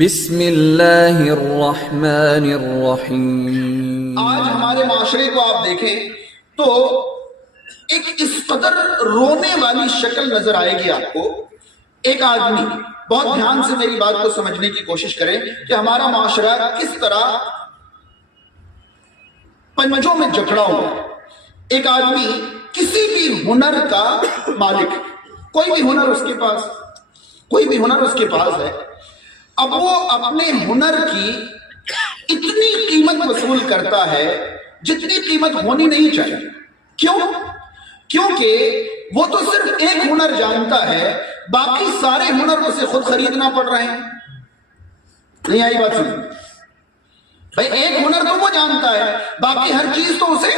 بسم اللہ الرحمن الرحیم۔ آج ہمارے معاشرے کو آپ دیکھیں تو ایک اس قدر رونے والی شکل نظر آئے گی آپ کو۔ ایک آدمی، بہت دھیان سے میری بات کو سمجھنے کی کوشش کریں کہ ہمارا معاشرہ کس طرح پنجوں میں جکڑا ہوا ہے۔ ایک آدمی کسی بھی ہنر کا مالک ہے، کوئی بھی ہنر اس کے پاس ہے۔ اب وہ اپنے ہنر کی اتنی قیمت وصول کرتا ہے جتنی قیمت ہونی نہیں چاہیے۔ کیوں؟ کیونکہ وہ تو صرف ایک ہنر جانتا ہے، باقی سارے ہنر اسے خود خریدنا پڑ رہے ہیں۔ نہیں آئی بات سمجھ؟ بھائی ایک ہنر تو وہ جانتا ہے، باقی ہر چیز تو اسے،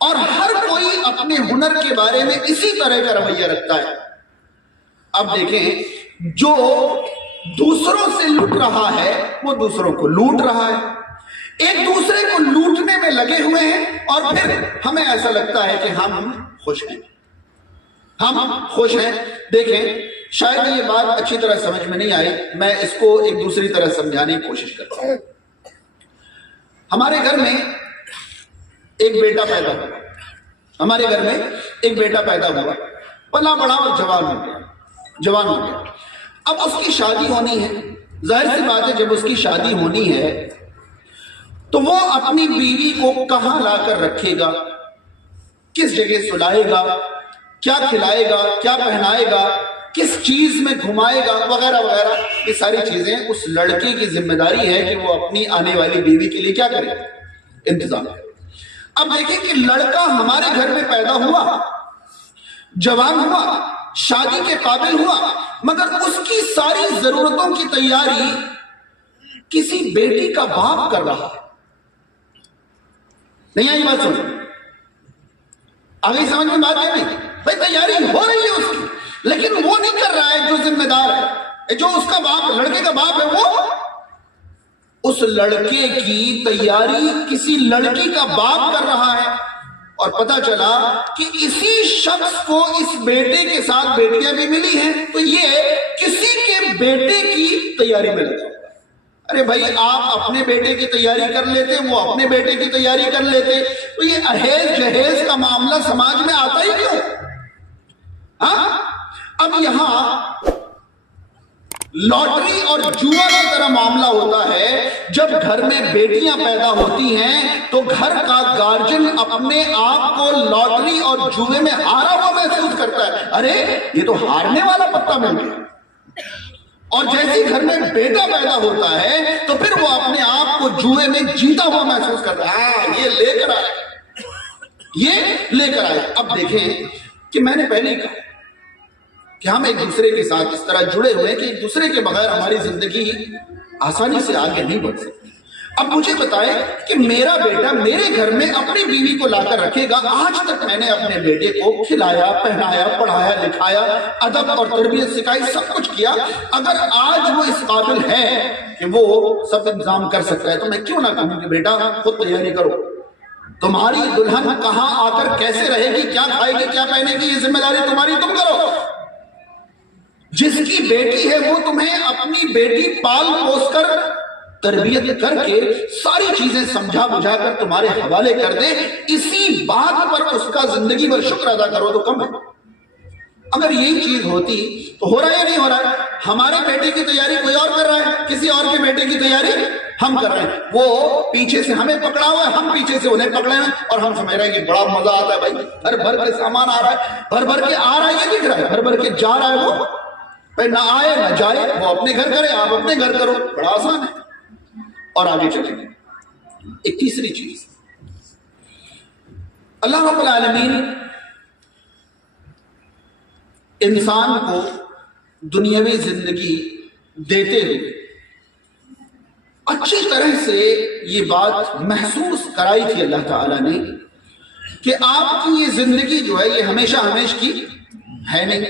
اور ہر کوئی اپنے ہنر کے بارے میں اسی طرح کا رویہ رکھتا ہے۔ اب دیکھیں، جو دوسروں سے لوٹ رہا ہے وہ دوسروں کو لوٹ رہا ہے، ایک دوسرے کو لوٹنے میں لگے ہوئے ہیں، اور پھر ہمیں ایسا لگتا ہے کہ ہم خوش ہیں۔ دیکھیں، شاید یہ بات اچھی طرح سمجھ میں نہیں آئی، میں اس کو ایک دوسری طرح سمجھانے کی کوشش کرتا ہوں۔ ہمارے گھر میں ایک بیٹا پیدا ہوا، پلا بڑا اور جوان ہو گیا۔ اب اس کی شادی ہونی ہے، ظاہر سی بات ہے جب اس کی شادی ہونی ہے تو وہ اپنی بیوی کو کہاں لا کر رکھے گا، کس جگہ سلائے گا، کیا کھلائے گا، کیا پہنائے گا، کس چیز میں گھمائے گا، وغیرہ وغیرہ۔ یہ ساری چیزیں اس لڑکے کی ذمہ داری ہے کہ وہ اپنی آنے والی بیوی کے لیے کیا کرے، انتظام کرے۔ اب دیکھیں کہ لڑکا ہمارے گھر میں پیدا ہوا، جوان ہوا، شادی کے قابل ہوا، مگر اس کی ساری ضرورتوں کی تیاری کسی بیٹی کا باپ کر رہا ہے۔ نہیں آئی بات سمجھ؟ آگے سمجھ میں بات ہے نہیں؟ بھائی تیاری ہو رہی ہے اس کی، لیکن وہ نہیں کر رہا ہے جو ذمہ دار ہے، جو اس کا باپ، لڑکے کا باپ ہے، وہ اس لڑکے کی تیاری کسی لڑکی کا باپ کر رہا ہے۔ اور پتہ چلا کہ اسی شخص کو اس بیٹے کے ساتھ بیٹیاں بھی ملی ہیں، تو یہ کسی کے بیٹے کی تیاری میں لگا۔ ارے بھائی، آپ اپنے بیٹے کی تیاری کر لیتے، وہ اپنے بیٹے کی تیاری کر لیتے، تو یہ اہیز جہیز کا معاملہ سماج میں آتا ہی کیوں؟ اب یہاں لاٹری اور جوا کی طرح معاملہ ہوتا ہے۔ جب گھر میں بیٹیاں پیدا ہوتی ہیں تو گھر کا گارجن اپنے آپ کو لاٹری اور جوے میں ہارا ہوا محسوس کرتا ہے۔ ارے یہ تو ہارنے والا پتا مل گیا۔ اور جیسے گھر میں بیٹا پیدا ہوتا ہے تو پھر وہ اپنے آپ کو جوے میں جیتا ہوا محسوس کرتا ہے۔ ہاں، یہ لے کر آئے۔ اب دیکھیں کہ میں نے پہلے ہی کہا کہ ہم ایک دوسرے کے ساتھ اس طرح جڑے ہوئے کہ ایک دوسرے کے بغیر ہماری زندگی آسانی سے آگے نہیں بڑھ سکتی۔ اب مجھے بتائے کہ میرا بیٹا میرے گھر میں اپنی بیوی کو لا کر رکھے گا۔ آج تک میں نے اپنے بیٹے کو کھلایا، پہنایا، پڑھایا، لکھایا، ادب اور تربیت سکھائی، سب کچھ کیا۔ اگر آج وہ اس قابل ہے کہ وہ سب انتظام کر سکتا ہے تو میں کیوں نہ کہوں کہ بیٹا خود تیاری کرو، تمہاری دلہن کہاں آ کر کیسے رہے گی، کیا کھائے گی، کیا پہنے گی، یہ ذمہ داری تمہاری، تم کرو۔ جس کی بیٹی ہے وہ تمہیں اپنی بیٹی پال پوس کر، تربیت کر کے، ساری چیزیں سمجھا بجھا کر تمہارے حوالے کر دے، اسی بات پر اس کا زندگی بھر شکر ادا کرو تو کم ہے۔ اگر یہی چیز ہوتی تو ہو رہا ہے یا نہیں ہو رہا ہے؟ ہمارے بیٹے کی تیاری کوئی اور کر رہا ہے، کسی اور کے بیٹے کی تیاری ہم کر رہے ہیں۔ وہ پیچھے سے ہمیں پکڑا ہوا ہے، ہم پیچھے سے انہیں پکڑے ہیں، اور ہم سمجھ رہے ہیں کہ بڑا مزہ آتا ہے۔ بھائی بھر بھر کے سامان آ رہا ہے، بھر بھر کے آ رہا ہے، یہ دکھ رہا ہے، بھر بھر کے جا رہا ہے۔ وہ بھائی نہ آئے نہ جائے، وہ اپنے گھر کرے، آپ اپنے گھر کرو، بڑا آسان ہے۔ اور آگے چلیں گے ایک تیسری چیز، اللہ رب العالمین انسان کو دنیاوی زندگی دیتے ہوئے اچھی طرح سے یہ بات محسوس کرائی تھی اللہ تعالیٰ نے کہ آپ کی یہ زندگی جو ہے یہ ہمیشہ کی ہے نہیں،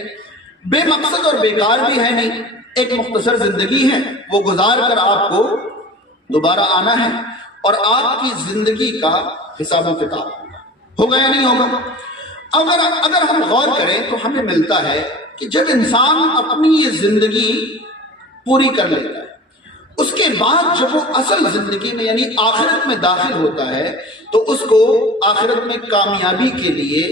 بے مقصد اور بیکار بھی ہے نہیں، ایک مختصر زندگی ہے، وہ گزار کر آپ کو دوبارہ آنا ہے، اور آپ کی زندگی کا حساب و کتاب ہوگا یا نہیں ہوگا۔ اگر ہم غور کریں تو ہمیں ملتا ہے کہ جب انسان اپنی یہ زندگی پوری کر لیتا ہے، اس کے بعد جب وہ اصل زندگی میں یعنی آخرت میں داخل ہوتا ہے تو اس کو آخرت میں کامیابی کے لیے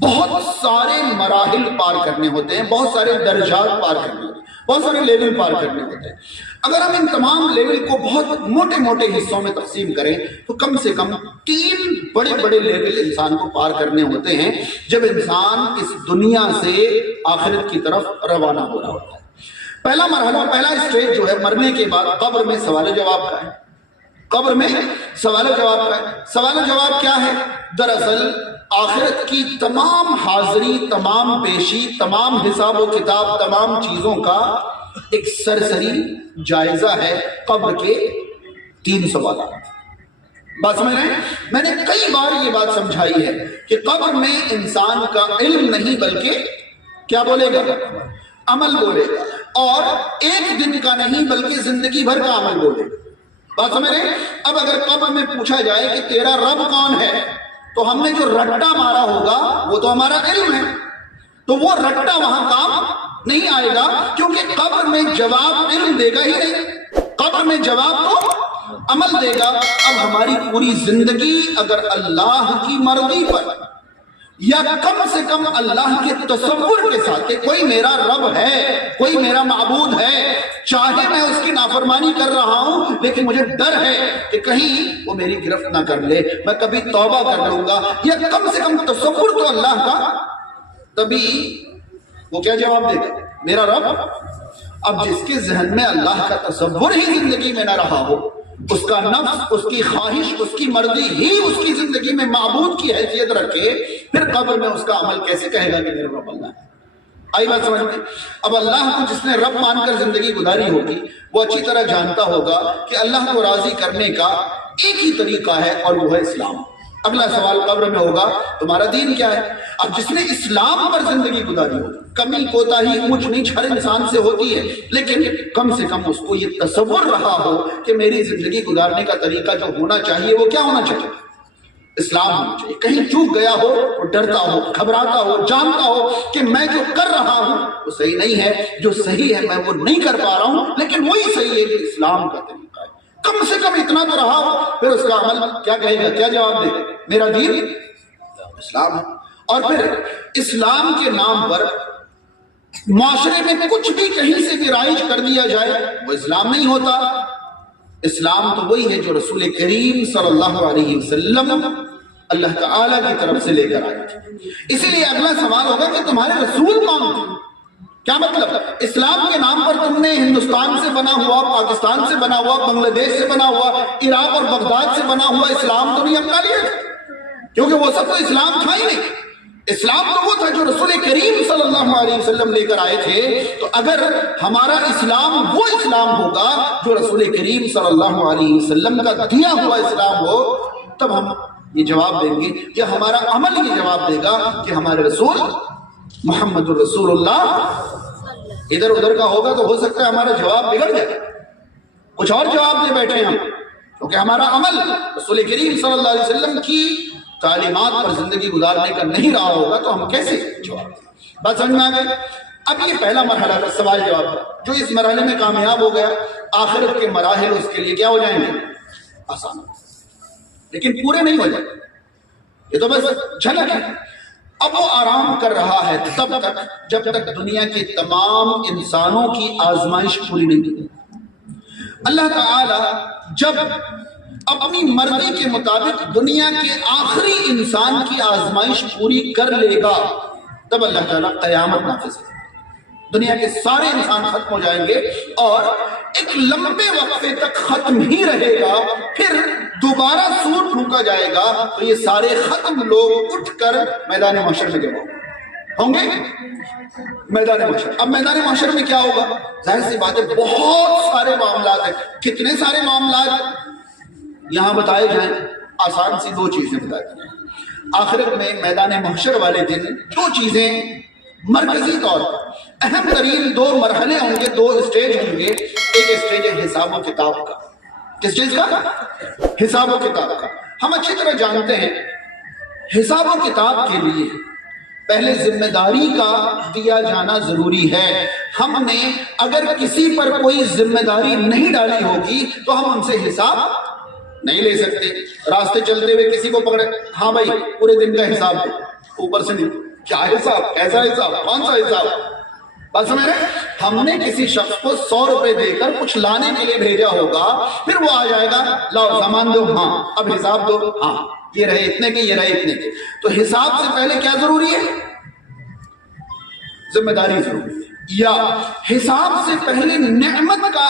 بہت سارے مراحل پار کرنے ہوتے ہیں، بہت سارے درجات پار کرنے ہوتے ہیں، بہت سارے لیول پار کرنے ہوتے ہیں۔ اگر ہم ان تمام لیول کو بہت موٹے موٹے حصوں میں تقسیم کریں تو کم سے کم 3 بڑے بڑے لیول انسان کو پار کرنے ہوتے ہیں جب انسان اس دنیا سے آخرت کی طرف روانہ ہو رہا ہوتا ہے۔ پہلا مرحلہ، پہلا اسٹیج جو ہے مرنے کے بعد قبر میں سوال و جواب کا ہے۔ قبر میں سوال و جواب کا ہے۔ سوال و جواب کیا ہے؟ دراصل آخرت کی تمام حاضری، تمام پیشی، تمام حساب و کتاب، تمام چیزوں کا ایک سرسری جائزہ ہے قبر کے 3 سوالات۔ بات سمجھ رہے ہیں؟ میں نے کئی بار یہ بات سمجھائی ہے کہ قبر میں انسان کا علم نہیں بلکہ کیا بولے گا؟ عمل بولے گا، اور ایک دن کا نہیں بلکہ زندگی بھر کا عمل بولے گا۔ بات سمجھ رہے ہیں؟ اب اگر قبر میں پوچھا جائے کہ تیرا رب کون ہے تو ہم نے جو رٹا مارا ہوگا وہ تو ہمارا علم ہے، تو وہ رٹا وہاں کام نہیں آئے گا، کیونکہ قبر میں جواب علم دے گا ہی نہیں، قبر میں جواب تو عمل دے گا۔ اب ہماری پوری زندگی اگر اللہ کی مرضی پر یا کم سے کم اللہ کے تصور کے ساتھ کہ کوئی میرا رب ہے، کوئی میرا معبود ہے، چاہے میں اس کی نافرمانی کر رہا ہوں لیکن مجھے ڈر ہے کہ کہیں وہ میری گرفت نہ کر لے، میں کبھی توبہ کر لوں گا، یا کم سے کم تصور تو اللہ کا، تبھی وہ کیا جواب دے گا؟ میرا رب۔ اب جس کے ذہن میں اللہ کا تصور ہی زندگی میں نہ رہا ہو، اس کا نفس، اس کی خواہش، اس کی مرضی ہی اس کی زندگی میں معبود کی حیثیت رکھے، پھر قبر میں اس کا عمل کیسے کہے گا کہ میرا رب اللہ ہے؟ آئی بات سمجھ میں؟ اب اللہ کو جس نے رب مان کر زندگی گزاری ہوگی وہ اچھی طرح جانتا ہوگا کہ اللہ کو راضی کرنے کا ایک ہی طریقہ ہے اور وہ ہے اسلام۔ اگلا سوال قبر میں ہوگا تمہارا دین کیا ہے؟ اب جس نے اسلام پر زندگی گزاری ہو، کمی کوتاہی اونچ نیچ ہر انسان سے ہوتی ہے، لیکن کم سے کم اس کو یہ تصور رہا ہو کہ میری زندگی گزارنے کا طریقہ جو ہونا چاہیے وہ کیا ہونا چاہیے؟ اسلام ہونا چاہیے۔ کہیں چوک گیا ہو وہ ڈرتا ہو، گھبراتا ہو، جانتا ہو کہ میں جو کر رہا ہوں وہ صحیح نہیں ہے، جو صحیح ہے میں وہ نہیں کر پا رہا ہوں، لیکن وہی صحیح ہے جو اسلام کا طریقہ ہے۔ کم سے کم اتنا تو رہا ہو، پھر اس کا عمل کیا کہے گا؟ کیا جواب دے گا؟ میرا دین اسلام ہے۔ اور پھر اسلام کے نام پر معاشرے میں کچھ بھی کہیں سے بھی رائج کر دیا جائے وہ اسلام نہیں ہوتا۔ اسلام تو وہی ہے جو رسول کریم صلی اللہ علیہ وسلم اللہ تعالیٰ کی طرف سے لے کر آئے تھے۔ اسی لیے اگلا سوال ہوگا کہ تمہارے رسول کون تھے؟ کیا مطلب؟ اسلام کے نام پر تم نے ہندوستان سے بنا ہوا، پاکستان سے بنا ہوا، بنگلہ دیش سے بنا ہوا، عراق اور بغداد سے بنا ہوا اسلام تو نہیں اپنا لیا تھا، کیونکہ وہ سب تو اسلام تھا ہی نہیں۔ اسلام تو وہ تھا جو رسول کریم صلی اللہ علیہ وسلم لے کر آئے تھے۔ تو اگر ہمارا اسلام وہ اسلام ہوگا جو رسول کریم صلی اللہ علیہ وسلم کا دیا ہوا اسلام ہو، تب ہم یہ جواب دیں گے، یا ہمارا عمل یہ جواب دے گا کہ ہمارے رسول محمد الرسول اللہ ادھر ادھر کا ہوگا تو ہو سکتا ہے ہمارا جواب بگڑ جائے، کچھ اور جواب دے بیٹھے ہم، کیونکہ ہمارا عمل رسول کریم صلی اللہ علیہ وسلم کی تعلیمات پر زندگی گزارنے کا نہیں رہا ہوگا تو ہم کیسے جواب دیں؟ بات سمجھ میں آ گئی؟ اب یہ پہلا مرحلہ تھا سوال جواب کا، جو اس مرحلے میں کامیاب ہو گیا آخرت کے مراحل اس کے لیے کیا ہو جائیں گے؟ آسان، لیکن پورے نہیں ہو جائیں گے، یہ تو بس جھلک ہے۔ اب وہ آرام کر رہا ہے تب تک جب تک دنیا کے تمام انسانوں کی آزمائش پوری نہیں ہوتی۔ اللہ تعالی جب اپنی مرضی کے مطابق دنیا کے آخری انسان کی آزمائش پوری کر لے گا تب اللہ تعالیٰ قیامت نافذ کرے گا۔ دنیا کے سارے انسان ختم ہو جائیں گے اور ایک لمبے وقفے تک ختم ہی رہے گا، پھر دوبارہ سور پھونکا جائے گا تو یہ سارے ختم لوگ اٹھ کر میدان محشر میں جمع ہوں گے۔ میدان محشر، اب میدان محشر میں کیا ہوگا؟ ظاہر سی بات ہے بہت سارے معاملات ہیں۔ کتنے سارے معاملات یہاں بتائے جائیں؟ آسان سی 2 چیزیں بتائی جائیں۔ آخرت میں میدان محشر والے دن 2 چیزیں مرکزی طور پر اہم ترین 2 مرحلے ہوں گے، 2 اسٹیج ہوں گے۔ ایک اسٹیج ہے حساب و کتاب کا۔ کس چیز کا؟ حساب و کتاب کا۔ ہم اچھی طرح جانتے ہیں حساب و کتاب کے لیے پہلے ذمہ داری کا دیا جانا ضروری ہے. ہم نے اگر کسی پر کوئی ذمہ داری نہیں ڈالی ہوگی تو ہم ان سے حساب نہیں لے سکتے. راستے چلتے ہوئے کسی کو پکڑے, ہاں بھائی پورے دن کا حساب دو, اوپر سے نہیں, کیا حساب, کیسا حساب, کون سا حساب؟ بس میں ہم نے کسی شخص کو 100 روپے دے کر کچھ لانے کے لیے بھیجا ہوگا, پھر وہ آ جائے گا, لاؤ سامان دو, ہاں اب حساب دو, ہاں یہ رہے اتنے کے, یہ رہے اتنے کے. تو حساب سے پہلے کیا ضروری ہے؟ ذمہ داری ضروری ہے. یا حساب سے پہلے نعمت کا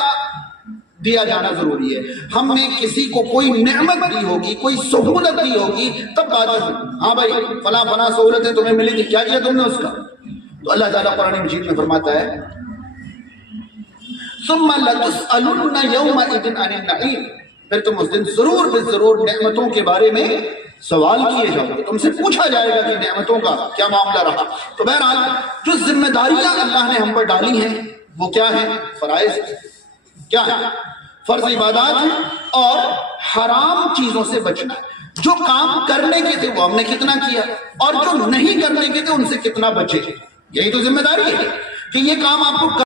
دیا جانا ضروری ہے. ہم نے کسی کو کوئی نعمت دی ہوگی, کوئی سہولت دی ہوگی, تب بات ہے ہاں بھائی فلاں فلاں سہولتیں تمہیں ملی تھی, کیا کیا تم نے اس کا؟ تو اللہ تعالیٰ قرآن مجید میں فرماتا ہے ثم لتسألن یومئذ عن النعیم, پھر تم اس دن ضرور بالضرور نعمتوں کے بارے میں سوال کیے جاؤ گے, تم سے پوچھا جائے گا کہ نعمتوں کا کیا معاملہ رہا. تو بہرحال جو ذمہ داریاں اللہ نے ہم پر ڈالی ہیں وہ کیا ہیں؟ فرائض کیا ہیں؟ فرض عبادات ہیں اور حرام چیزوں سے بچنا. جو کام کرنے کے تھے وہ ہم نے کتنا کیا, اور جو نہیں کرنے کے تھے ان سے کتنا بچے. یہی تو ذمہ داری ہے کہ یہ کام آپ کو